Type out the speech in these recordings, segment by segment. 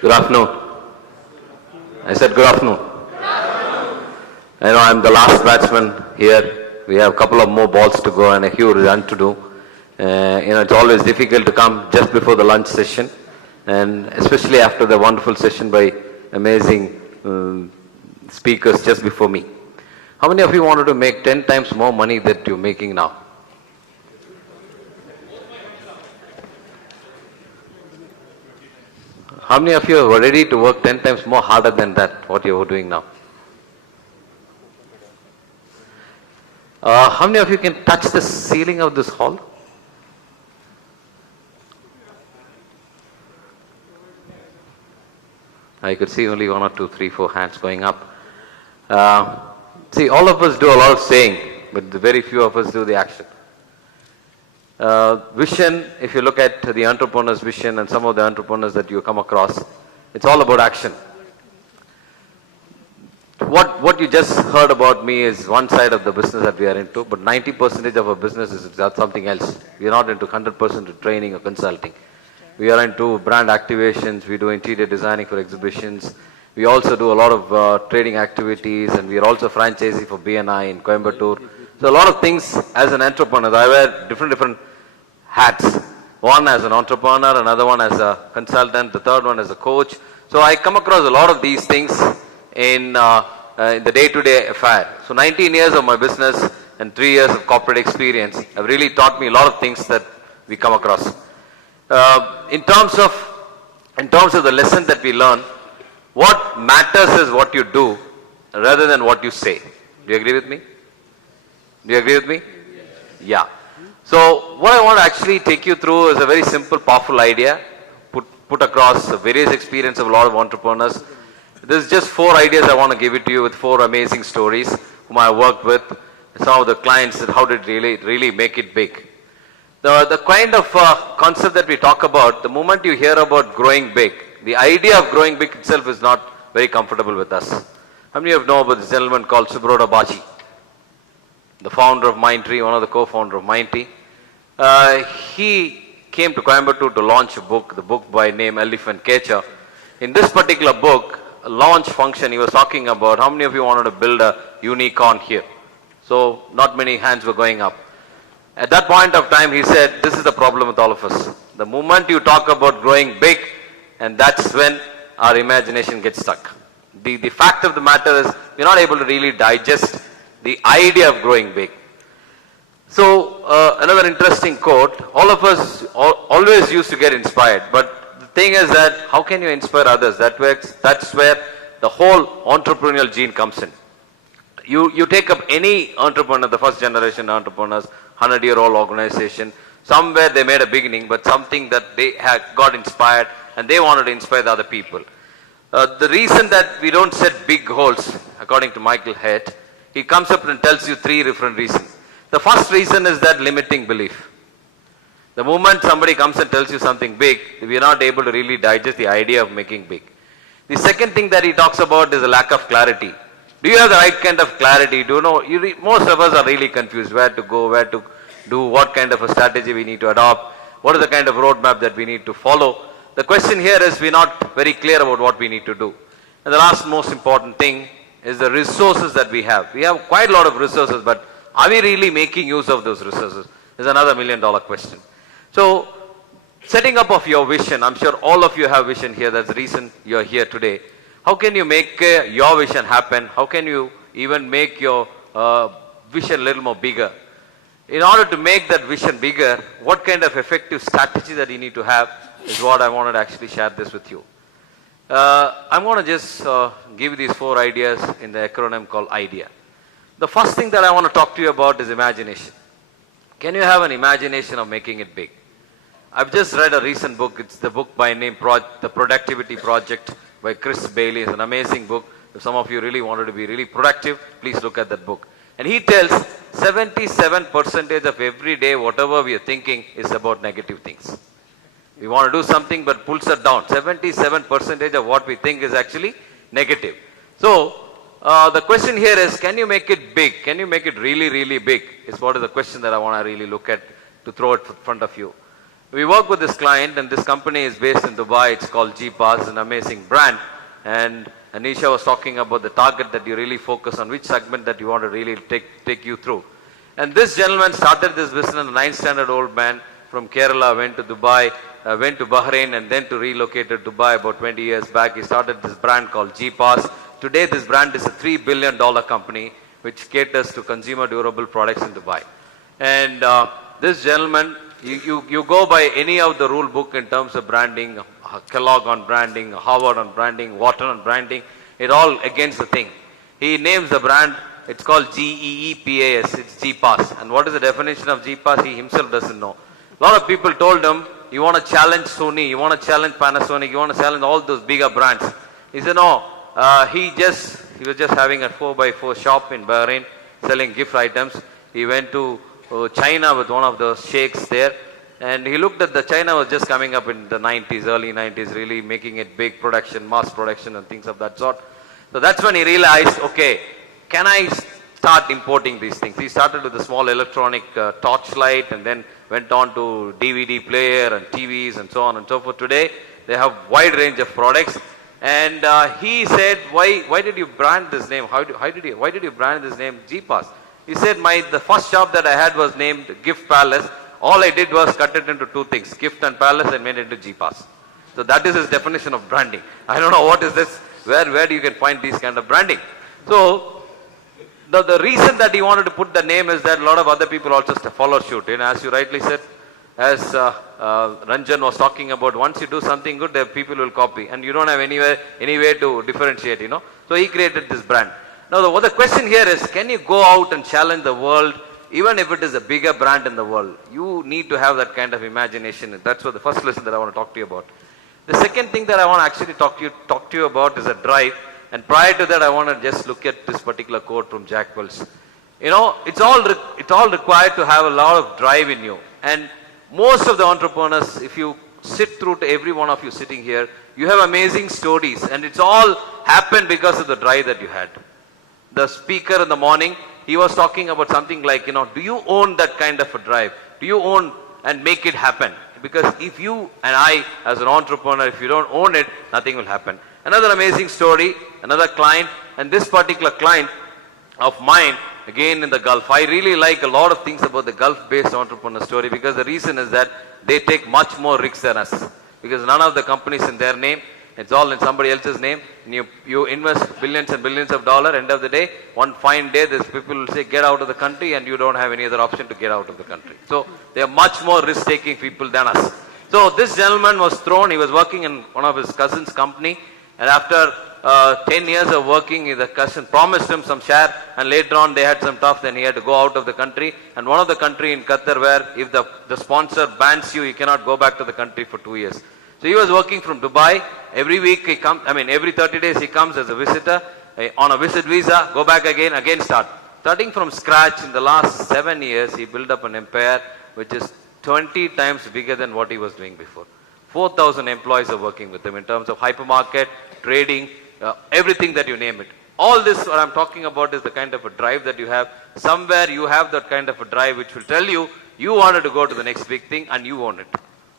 Good afternoon. I said good afternoon. I know I'm the last batsman here. We have a couple of more balls to go and a huge run to do. It's always difficult to come just before the lunch session, and especially after the wonderful session by amazing speakers just before me. How many of you wanted to make 10 times more money that you're making now? How many of you are ready to work 10 times more harder than that, what you're doing now? How many of you can touch the ceiling of this hall? I could see only 1 or 2, 3, 4 hands going up. See, all of us do a lot of saying, but very few of us do the action. Vision, if you look at the entrepreneur's vision and some of the entrepreneurs that you come across, it's all about action. What you just heard about me is one side of the business that we are into, but 90% of our business is something else. We are not into 100% training or consulting. We are into brand activations, we do interior designing for exhibitions. We also do a lot of trading activities, and we are also franchisee for BNI in Coimbatore. So a lot of things as an entrepreneur. I wear different hats. One as an entrepreneur, another one as a consultant, the third one as a coach. So I come across a lot of these things in the day-to-day affair. So 19 years of my business and 3 years of corporate experience have really taught me a lot of things that we come across. In terms of the lesson that we learn, what matters is what you do rather than what you say. Do you agree with me? Do you agree with me? Yeah. So what I want to actually take you through is a very simple, powerful idea, put across various experience of a lot of entrepreneurs. This is just 4 ideas I want to give it to you with 4 amazing stories whom I worked with, some of the clients, how did really make it big. The kind of concept that we talk about, the moment you hear about growing big, the idea of growing big itself is not very comfortable with us. How many of you know about this gentleman called Subroda Baji, the founder of Mindtree, one of the co-founder of Mindtree? He came to Coimbatore to launch a book, the book by name Elephant Catcher. In this particular book, a launch function, he was talking about how many of you wanted to build a unicorn here? So not many hands were going up. At that point of time, he said, this is the problem with all of us. The moment you talk about growing big, and that's when our imagination gets stuck. The fact of the matter is, we're not able to really digest the idea of growing big. So another interesting quote, all of us always used to get inspired, but the thing is that how can you inspire others? That's where the whole entrepreneurial gene comes in. You take up any entrepreneur, the first generation entrepreneurs, 100-year-old organization, somewhere they made a beginning, but something that they had got inspired and they wanted to inspire the other people. The reason that we don't set big goals, according to Michael Hyatt, he comes up and tells you 3 different reasons. The first reason is that limiting belief. The moment somebody comes and tells you something big, we are not able to really digest the idea of making big. The second thing that he talks about is a lack of clarity. Do you have the right kind of clarity? Do you know, most of us are really confused where to go, where to do, what kind of a strategy we need to adopt, what is the kind of roadmap that we need to follow. The question here is we're not very clear about what we need to do. And the last most important thing is the resources that we have. We have quite a lot of resources, but are we really making use of those resources? Is another $1 million question. So, setting up of your vision, I'm sure all of you have vision here, that's the reason you're here today. How can you make your vision happen? How can you even make your vision a little more bigger? In order to make that vision bigger, what kind of effective strategy that you need to have is what I wanted to actually share this with you. I'm going to just give you these 4 ideas in the acronym called IDEA. The first thing that I want to talk to you about is imagination. Can you have an imagination of making it big? I've just read a recent book. It's the book by name The Productivity Project by Chris Bailey. It's an amazing book. If some of you really wanted to be really productive, please look at that book. And he tells 77% of every day, whatever we are thinking is about negative things. We want to do something but pulls us down. 77% of what we think is actually negative. So, the question here is, can you make it big? Can you make it really, really big? Is what is the question that I want to really look at to throw it in front of you. We work with this client and this company is based in Dubai. It's called G-Pass, an amazing brand. And Anisha was talking about the target that you really focus on, which segment that you want to really take you through. And this gentleman started this business, a 9th standard old man from Kerala, went to Dubai, went to Bahrain and then to relocate to Dubai about 20 years back. He started this brand called G-Pass. Today this brand is a $3 billion company which caters to consumer durable products in Dubai. And this gentleman, you go by any of the rule book in terms of branding, Kellogg on branding, Harvard on branding, Wharton on branding, it all against the thing. He names the brand, it's called GEEPAS, it's G-Pass. And what is the definition of G-Pass? He himself doesn't know. A lot of people told him, you want to challenge Sony, you want to challenge Panasonic, you want to challenge all those bigger brands. He said, no, he was just having a 4x4 shop in Bahrain, selling gift items. He went to China with one of the sheikhs there. And he looked at China was just coming up in the 90s, early 90s, really making it big production, mass production and things of that sort. So that's when he realized, okay, can I start importing these things? He started with a small electronic torchlight and then went on to DVD player and TVs and so on and so forth. Today, they have wide range of products. And he said, why did you brand this name? Why did you brand this name G-Pass? He said, the first shop that I had was named Gift Palace. All I did was cut it into two things, Gift and Palace, and made it into G-Pass. So that is his definition of branding. I don't know what is this, where do you can find these kind of branding. So the reason that he wanted to put the name is that a lot of other people also follow suit. And as you rightly said, as Ranjan was talking about, once you do something good, the people will copy. And you don't have any way to differentiate, So he created this brand. Now the question here is, can you go out and challenge the world? Even if it is a bigger brand in the world, you need to have that kind of imagination. That's what the first lesson that I want to talk to you about. The second thing that I want to actually talk to you about is a drive. And prior to that, I want to just look at this particular quote from Jack Welch. It's all required to have a lot of drive in you. And most of the entrepreneurs, if you sit through to every one of you sitting here, you have amazing stories. And it's all happened because of the drive that you had. The speaker in the morning, he was talking about something like, do you own that kind of a drive? Do you own and make it happen? Because if you and I, as an entrepreneur, if you don't own it, nothing will happen. Another amazing story, another client, and this particular client of mine, again in the Gulf. I really like a lot of things about the Gulf-based entrepreneur story because the reason is that they take much more risks than us. Because none of the companies in their name, it's all in somebody else's name. And you invest billions and billions of dollars. End of the day, one fine day, these people will say, get out of the country, and you don't have any other option to get out of the country. So they are much more risk-taking people than us. So this gentleman was thrown. He was working in one of his cousin's company, and after 10 years of working, the cousin promised him some share, and later on they had some tough, then he had to go out of the country. And one of the country in Qatar where if the sponsor bans you, you cannot go back to the country for 2 years. So he was working from Dubai. Every week he comes, every 30 days he comes as a visitor, on a visit visa, go back again start. Starting from scratch in the last 7 years, he built up an empire which is 20 times bigger than what he was doing before. 4,000 employees are working with him in terms of hypermarket, trading, everything that you name it. All this what I'm talking about is the kind of a drive that you have. Somewhere you have that kind of a drive which will tell you, you wanted to go to the next big thing and you own it.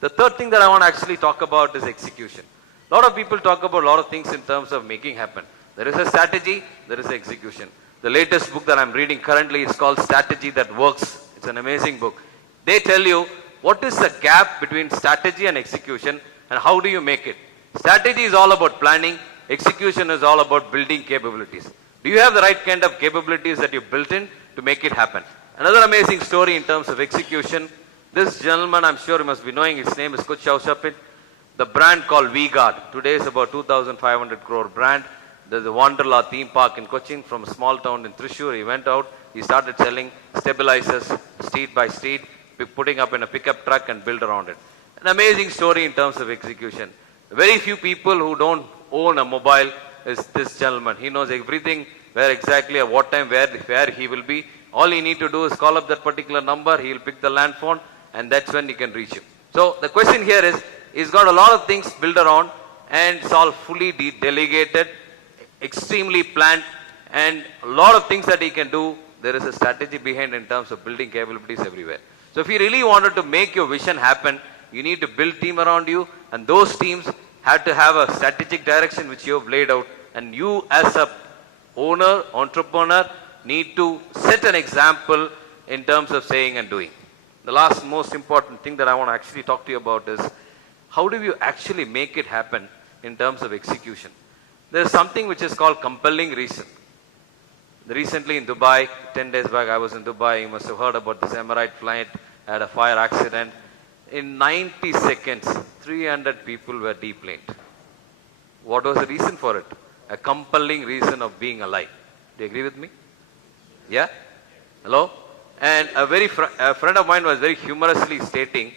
The third thing that I want to actually talk about is execution. A lot of people talk about a lot of things in terms of making happen. There is a strategy, there is execution. The latest book that I'm reading currently is called Strategy That Works. It's an amazing book. They tell you what is the gap between strategy and execution and how do you make it. Strategy is all about planning. Execution is all about building capabilities. Do you have the right kind of capabilities that you built in to make it happen? Another amazing story in terms of execution. This gentleman, I'm sure you must be knowing, his name is Kutch Shaushapit. The brand called V-Guard. Today is about 2,500 crore brand. There's a Wonderla theme park in Cochin from a small town in Thrissur. He went out, he started selling stabilizers street by street, putting up in a pickup truck and build around it. An amazing story in terms of execution. Very few people who don't own a mobile is this gentleman. He knows everything, where exactly at what time, where he will be. All he need to do is call up that particular number, he will pick the land phone, and that's when you can reach him. So the question here is, he's got a lot of things built around, and it's all fully delegated, extremely planned, and a lot of things that he can do. There is a strategy behind in terms of building capabilities everywhere. So if you really wanted to make your vision happen, you need to build team around you, and those teams have to have a strategic direction which you have laid out, and you as a owner, entrepreneur, need to set an example in terms of saying and doing. The last most important thing that I want to actually talk to you about is, how do you actually make it happen in terms of execution? There is something which is called compelling reason. Recently in Dubai, 10 days back I was in Dubai, you must have heard about this Emirate flight, had a fire accident. In 90 seconds, 300 people were deplaned. What was the reason for it? A compelling reason of being alive. Do you agree with me? Yeah? Hello? And a friend of mine was very humorously stating,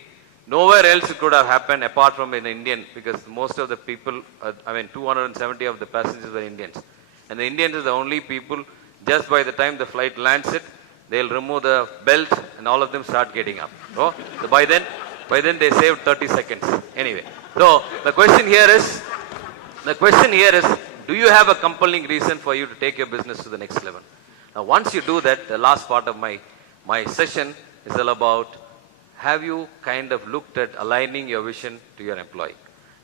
nowhere else it could have happened apart from in Indian, because most of the people, 270 of the passengers were Indians. And the Indians are the only people, just by the time the flight lands it, they'll remove the belt and all of them start getting up. So by then they saved 30 seconds. Anyway, so the question here is, do you have a compelling reason for you to take your business to the next level? Now, once you do that, the last part of my session is all about, have you kind of looked at aligning your vision to your employee?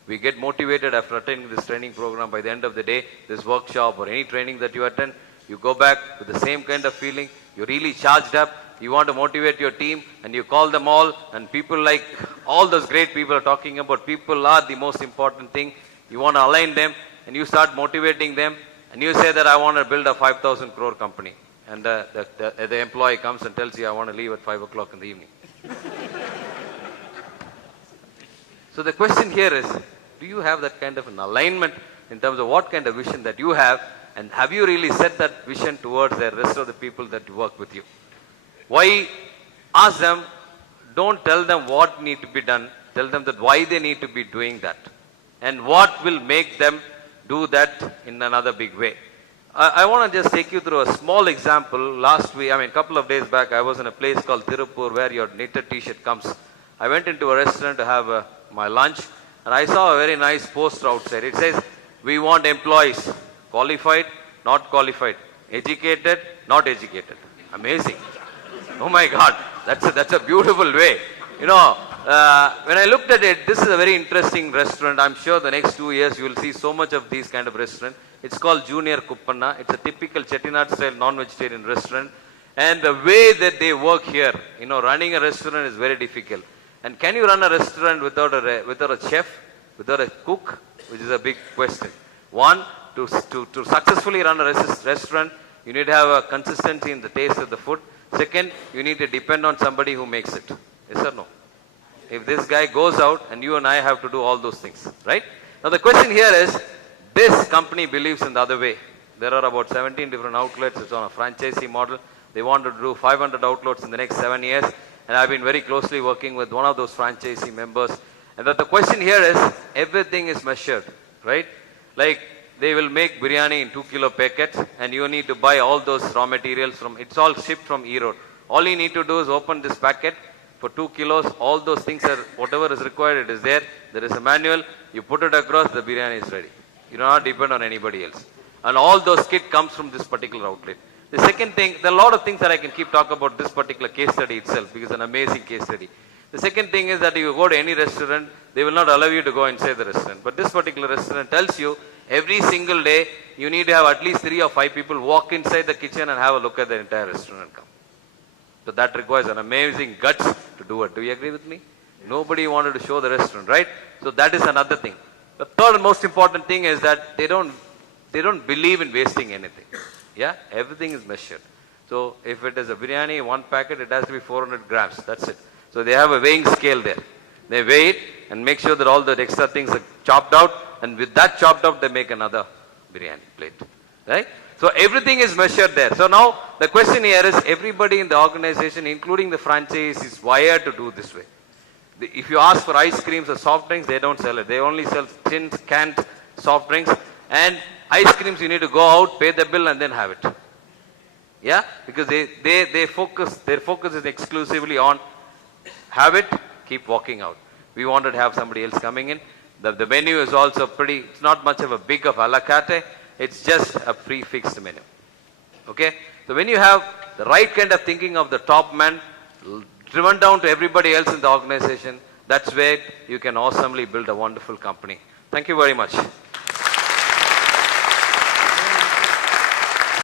We get motivated after attending this training program. By the end of the day, this workshop or any training that you attend, you go back with the same kind of feeling. You're really charged up. You want to motivate your team, and you call them all, and people like all those great people are talking about, people are the most important thing. You want to align them, and you start motivating them, and you say that I want to build a 5,000 crore company. And the employee comes and tells you, I want to leave at 5 o'clock in the evening. So the question here is, do you have that kind of an alignment in terms of what kind of vision that you have, and have you really set that vision towards the rest of the people that work with you? Why? Ask them, don't tell them what need to be done, tell them that why they need to be doing that, and what will make them do that in another big way. I want to just take you through a small example. Last week, a couple of days back, I was in a place called Tirupur where your knitted t-shirt comes. I went into a restaurant to have my lunch, and I saw a very nice poster outside. It says, we want employees, qualified, not qualified, educated, not educated. Amazing. Oh my God, that's a beautiful way. When I looked at it, this is a very interesting restaurant. I'm sure the next 2 years you will see so much of these kind of restaurants. It's called Junior Kuppanna. It's a typical Chettinad style non-vegetarian restaurant. And the way that they work here, running a restaurant is very difficult. And can you run a restaurant without a chef, without a cook, which is a big question. One, to successfully run a restaurant, you need to have a consistency in the taste of the food. Second, you need to depend on somebody who makes it. Yes or no? If this guy goes out, and you and I have to do all those things, right? Now the question here is, this company believes in the other way. There are about 17 different outlets. It's on a franchisee model. They want to do 500 outlets in the next 7 years. And I've been very closely working with one of those franchisee members. And that the question here is, everything is measured, right? Like, they will make biryani in 2 kilo packets, and you need to buy all those raw materials it's all shipped from Erode. All you need to do is open this packet for 2 kilos. All those things whatever is required, it is there. There is a manual. You put it across, the biryani is ready. You do not depend on anybody else. And all those kit comes from this particular outlet. The second thing, there are a lot of things that I can keep talking about this particular case study itself, because it's an amazing case study. The second thing is that if you go to any restaurant, they will not allow you to go inside the restaurant. But this particular restaurant tells you, every single day, you need to have at least 3 or 5 people walk inside the kitchen and have a look at the entire restaurant and come. So that requires an amazing guts to do it. Do you agree with me? Nobody wanted to show the restaurant, right? So that is another thing. The third and most important thing is that they don't believe in wasting anything. Yeah, everything is measured. So if it is a biryani, 1 packet, it has to be 400 grams. That's it. So they have a weighing scale there. They weigh it and make sure that all the extra things are chopped out, and with that chopped out, they make another biryani plate. Right? So everything is measured there. So now the question here is, everybody in the organization, including the franchise, is wired to do this way. If you ask for ice creams or soft drinks, they don't sell it. They only sell thin canned soft drinks. And ice creams, you need to go out, pay the bill and then have it. Yeah, because their focus is exclusively on have it, keep walking out. We wanted to have somebody else coming in. The menu is also pretty, it's not much of a big of a la carte, it's just a prefixed menu. Okay, so when you have the right kind of thinking of the top man, driven down to everybody else in the organization, that's where you can awesomely build a wonderful company. Thank you very much.